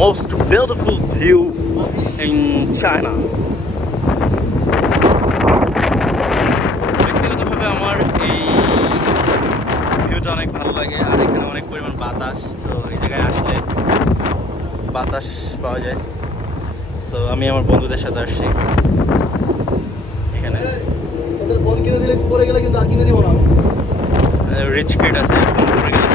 most beautiful view in China. ব্যক্তিগতভাবে আমার এই ভিউটা অনেক ভালো লাগে, আর এখানে অনেক পরিমাণ বাতাস, তো এই জায়গায় আসলে বাতাস পাওয়া যায়। সো আমি আমার বন্ধুদের সাথে আসছি এখানে। ফোন কিনে দিলে পরে গেলে কিন্তু আর কিনে দিব না, রিচ কিড আছে ফোন পরে গেলে।